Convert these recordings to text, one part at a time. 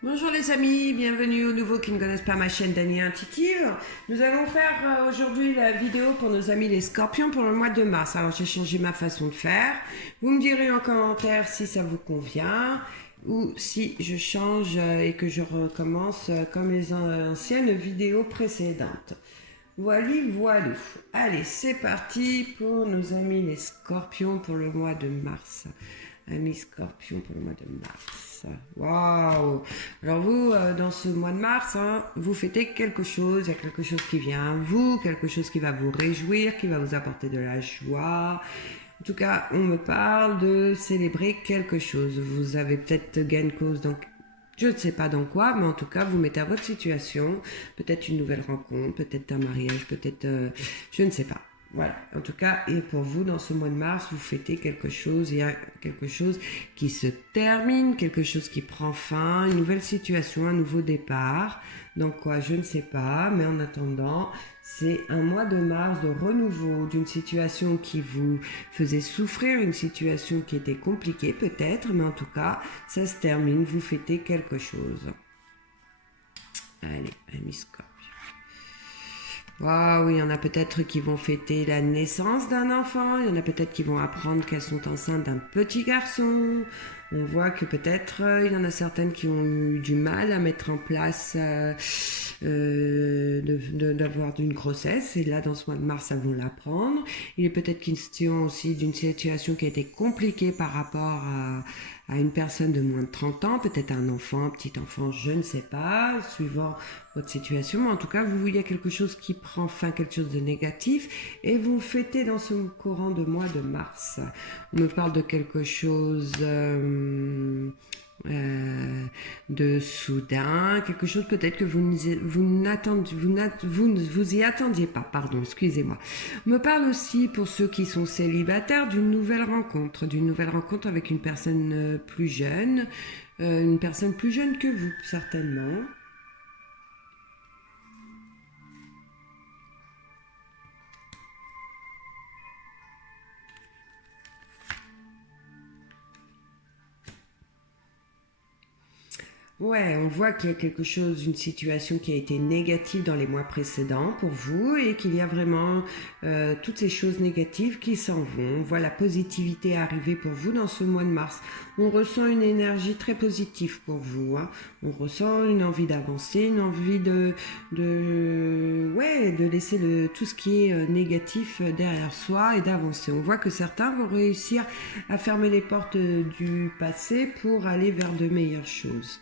Bonjour les amis, bienvenue aux nouveaux qui ne connaissent pas ma chaîne Dani Intuitive. Nous allons faire aujourd'hui la vidéo pour nos amis les scorpions pour le mois de mars. Alors j'ai changé ma façon de faire. Vous me direz en commentaire si ça vous convient ou si je change et que je recommence comme les anciennes vidéos précédentes. Voilà. Allez, c'est parti pour nos amis les scorpions pour le mois de mars. Amis scorpions pour le mois de mars. Waouh! Alors vous, dans ce mois de mars, hein, vous fêtez quelque chose, il y a quelque chose qui vient à vous, quelque chose qui va vous réjouir, qui va vous apporter de la joie. En tout cas, on me parle de célébrer quelque chose. Vous avez peut-être gain de cause, donc je ne sais pas dans quoi, mais en tout cas, vous mettez à votre situation, peut-être une nouvelle rencontre, peut-être un mariage, peut-être, je ne sais pas. Voilà, en tout cas, et pour vous, dans ce mois de mars, vous fêtez quelque chose, il y a quelque chose qui se termine, quelque chose qui prend fin, une nouvelle situation, un nouveau départ. Donc quoi, je ne sais pas, mais en attendant, c'est un mois de mars de renouveau d'une situation qui vous faisait souffrir, une situation qui était compliquée peut-être, mais en tout cas, ça se termine, vous fêtez quelque chose. Allez, amis Scorpion. Waouh, il y en a peut-être qui vont fêter la naissance d'un enfant, il y en a peut-être qui vont apprendre qu'elles sont enceintes d'un petit garçon. On voit que peut-être il y en a certaines qui ont eu du mal à mettre en place d'avoir une grossesse. Et là, dans ce mois de mars, elles vont l'apprendre. Il est peut-être question aussi d'une situation qui a été compliquée par rapport à une personne de moins de 30 ans, peut-être un enfant, un petit enfant, je ne sais pas, suivant votre situation. Mais en tout cas, vous voyez quelque chose qui prend fin, quelque chose de négatif, et vous fêtez dans ce courant de mois de mars. On me parle de quelque chose de soudain, quelque chose peut-être que vous y attendiez pas, pardon, excusez-moi. On me parle aussi pour ceux qui sont célibataires d'une nouvelle rencontre avec une personne plus jeune que vous certainement. Ouais, on voit qu'il y a quelque chose, une situation qui a été négative dans les mois précédents pour vous et qu'il y a vraiment toutes ces choses négatives qui s'en vont. On voit la positivité arriver pour vous dans ce mois de mars. On ressent une énergie très positive pour vous. Hein. On ressent une envie d'avancer, une envie de laisser tout ce qui est négatif derrière soi et d'avancer. On voit que certains vont réussir à fermer les portes du passé pour aller vers de meilleures choses.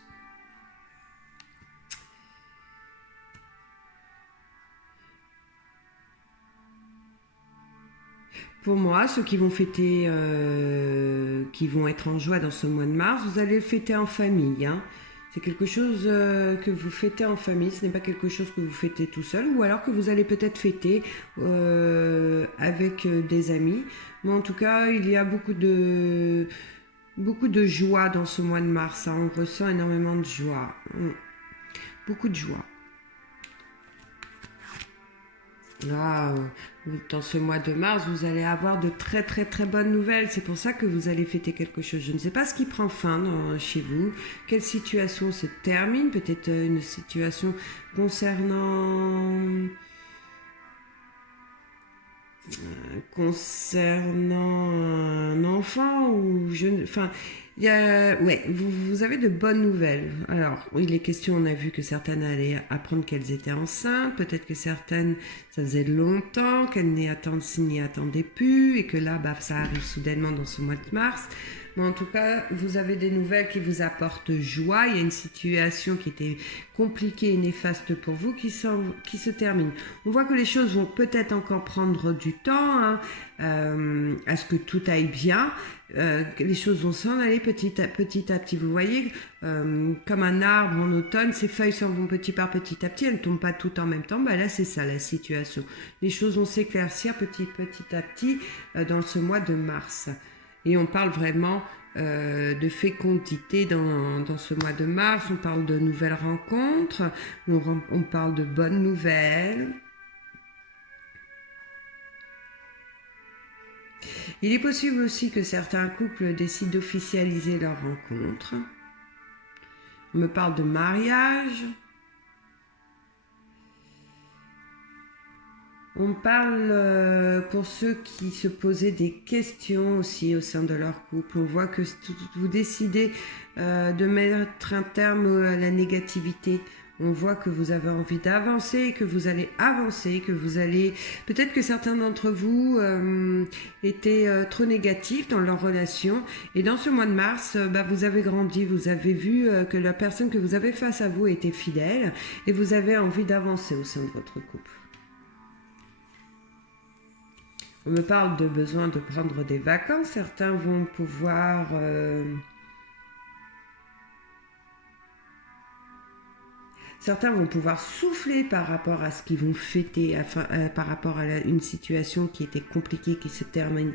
Pour moi, ceux qui vont fêter, qui vont être en joie dans ce mois de mars, vous allez le fêter en famille. Hein. C'est quelque chose que vous fêtez en famille, ce n'est pas quelque chose que vous fêtez tout seul, ou alors que vous allez peut-être fêter avec des amis. Mais en tout cas, il y a beaucoup de joie dans ce mois de mars. Hein. On ressent énormément de joie. Beaucoup de joie. Là, dans ce mois de mars, vous allez avoir de très très très bonnes nouvelles. C'est pour ça que vous allez fêter quelque chose. Je ne sais pas ce qui prend fin chez vous, quelle situation se termine, peut-être une situation concernant un enfant ou enfin ouais, vous avez de bonnes nouvelles. Alors il est question, on a vu que certaines allaient apprendre qu'elles étaient enceintes, peut-être que certaines ça faisait longtemps qu'elles n'y attendaient plus et que là bah, ça arrive soudainement dans ce mois de mars. Mais en tout cas, vous avez des nouvelles qui vous apportent joie. Il y a une situation qui était compliquée et néfaste pour vous qui se termine. On voit que les choses vont peut-être encore prendre du temps hein, à ce que tout aille bien. Les choses vont s'en aller petit à petit. Vous voyez, comme un arbre en automne, ses feuilles s'en vont petit à petit. Elles ne tombent pas toutes en même temps. Bah là, c'est ça la situation. Les choses vont s'éclaircir petit à petit dans ce mois de mars. Et on parle vraiment de fécondité dans ce mois de mars. On parle de nouvelles rencontres. On parle de bonnes nouvelles. Il est possible aussi que certains couples décident d'officialiser leur rencontre. On me parle de mariage. On parle pour ceux qui se posaient des questions aussi au sein de leur couple. On voit que vous décidez de mettre un terme à la négativité. On voit que vous avez envie d'avancer, que vous allez avancer, que vous allez... Peut-être que certains d'entre vous étaient trop négatifs dans leur relation. Et dans ce mois de mars, vous avez grandi, vous avez vu que la personne que vous avez face à vous était fidèle et vous avez envie d'avancer au sein de votre couple. On me parle de besoin de prendre des vacances. Certains vont pouvoir... Certains vont pouvoir souffler par rapport à ce qu'ils vont fêter, par rapport à une situation qui était compliquée, qui se termine.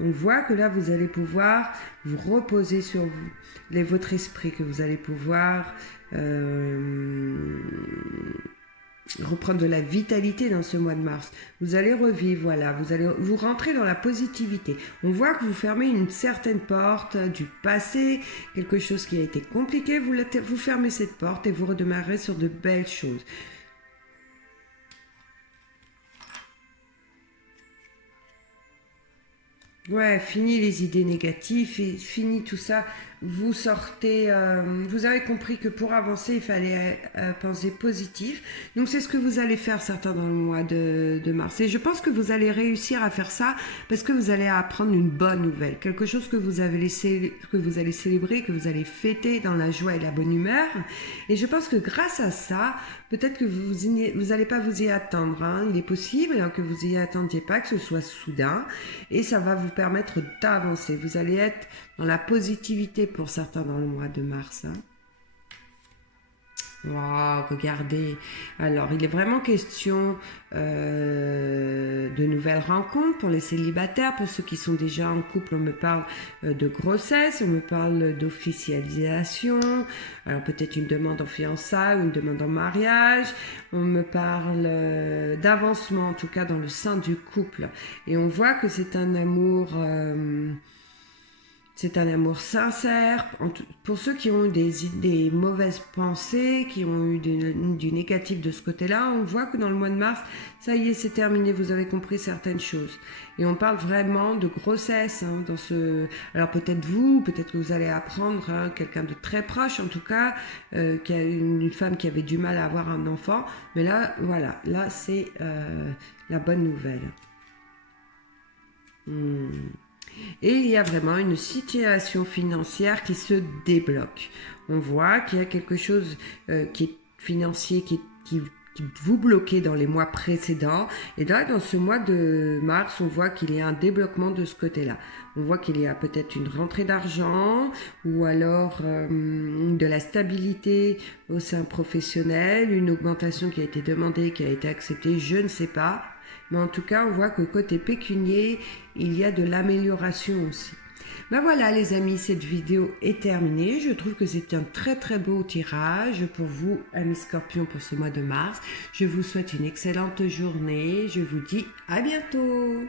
On voit que là, vous allez pouvoir vous reposer sur votre esprit, que vous allez pouvoir... reprendre de la vitalité dans ce mois de mars. Vous allez revivre, voilà, vous rentrez dans la positivité. On voit que vous fermez une certaine porte du passé, quelque chose qui a été compliqué, vous fermez cette porte et vous redémarrez sur de belles choses. Ouais, fini les idées négatives, et fini tout ça. Vous sortez, vous avez compris que pour avancer, il fallait penser positif. Donc c'est ce que vous allez faire certains dans le mois de mars. Et je pense que vous allez réussir à faire ça parce que vous allez apprendre une bonne nouvelle, quelque chose que vous allez célébrer, que vous allez fêter dans la joie et la bonne humeur. Et je pense que grâce à ça, peut-être que vous n'allez pas vous y attendre. Hein. Il est possible que vous y attendiez pas, que ce soit soudain. Et ça va vous permettre d'avancer. Vous allez être dans la positivité pour certains dans le mois de mars. Hein. Wow, regardez. Alors, il est vraiment question de nouvelles rencontres pour les célibataires. Pour ceux qui sont déjà en couple, on me parle de grossesse, on me parle d'officialisation. Alors, peut-être une demande en fiançailles ou une demande en mariage. On me parle d'avancement, en tout cas dans le sein du couple. Et on voit que c'est un amour... c'est un amour sincère. Pour ceux qui ont eu des mauvaises pensées, qui ont eu du négatif de ce côté-là, on voit que dans le mois de mars, ça y est, c'est terminé, vous avez compris certaines choses. Et on parle vraiment de grossesse. Hein, alors peut-être peut-être que vous allez apprendre, hein, quelqu'un de très proche en tout cas, qui a une femme qui avait du mal à avoir un enfant. Mais là, voilà, là c'est la bonne nouvelle. Et il y a vraiment une situation financière qui se débloque. On voit qu'il y a quelque chose qui est financier, qui vous bloquait dans les mois précédents. Et là, dans ce mois de mars, on voit qu'il y a un débloquement de ce côté-là. On voit qu'il y a peut-être une rentrée d'argent ou alors de la stabilité au sein professionnel, une augmentation qui a été demandée, qui a été acceptée, je ne sais pas. Mais en tout cas, on voit que côté pécunier, il y a de l'amélioration aussi. Ben voilà les amis, cette vidéo est terminée. Je trouve que c'est un très très beau tirage pour vous, amis Scorpions, pour ce mois de mars. Je vous souhaite une excellente journée. Je vous dis à bientôt.